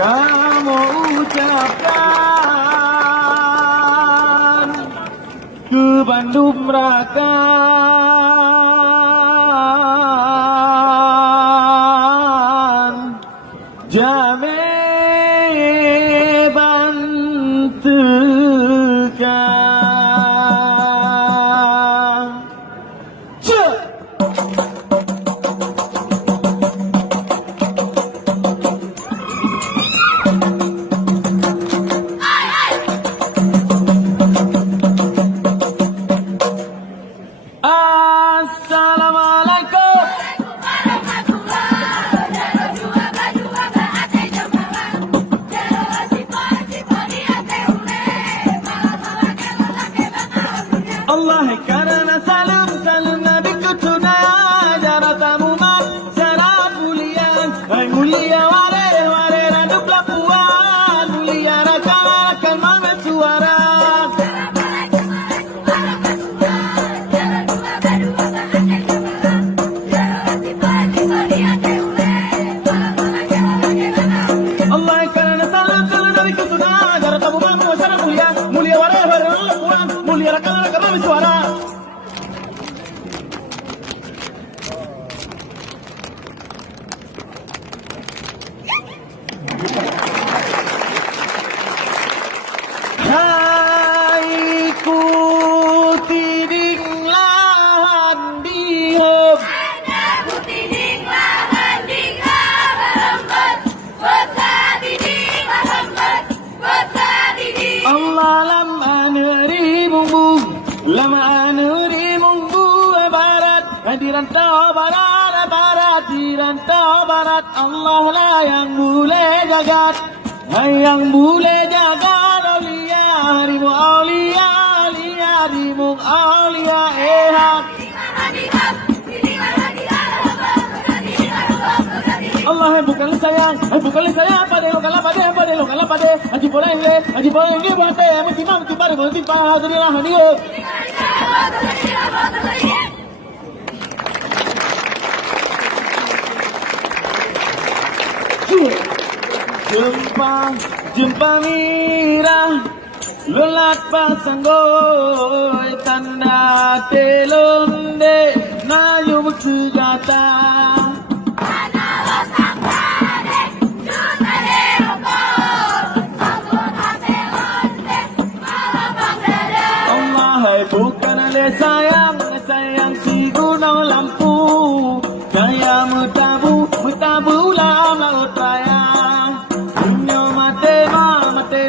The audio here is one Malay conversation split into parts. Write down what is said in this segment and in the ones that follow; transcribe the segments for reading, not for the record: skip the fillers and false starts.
kamu ucapkan ke Bandung Raka. Jame bantukan. Assalamualaikum. Allah karena salam Nabi kutuna jaratamu masyarakat mulia. Hai mulia ware raduk lapuan mulia rakan mana suara. Allah karena salam Nabi kutuna jaratamu masyarakat mulia ware raduk lapuan mulia rakan mana suara. Hai kutiding lahan dihom. Allah lam anuri mungbu barat dirantau barat dirantau barat. Allah lah yang boleh jagat, yang boleh jagat aulia harimu aulia aulia harimu aulia ehak. Allah bukan sayang pada lo kalah pada aji boleh buat mesti pada mesti pada jadilah dia. Jumpa mira lolat pasanggoy tanda telonde nayu sugata. Bukan sayang si gunung lampu, saya mutabu lam laut raya. Dunyo mate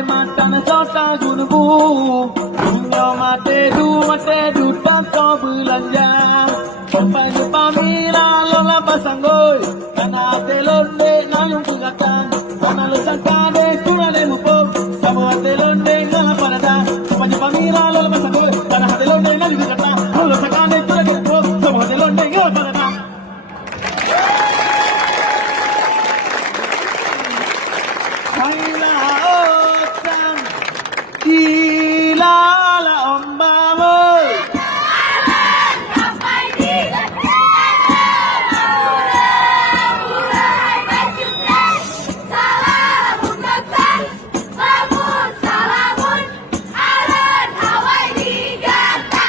mata sota gunbu, dunyo mate du tanto belanja. Sampai lupa mira lola pasanggoy, tanah telonde nayung pegatan, tanah lesangkade kurale mupok, sama telonde ngala parada. Sampai lupa mira lola pasanggoy, tanah telonde nayung pegatan, lola sakade kurale mupok, sama telonde ngala parada. Kaila otang kilala ombamo.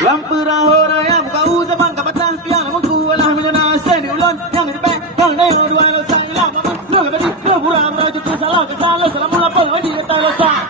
Lampura hora yang buka ucapan kapatang yang mengku alah menjana seni ulon yang di back yang nelo dua lo sang lama lo badi lo pura merajuk salah salah salah mula pol di kata lo sang.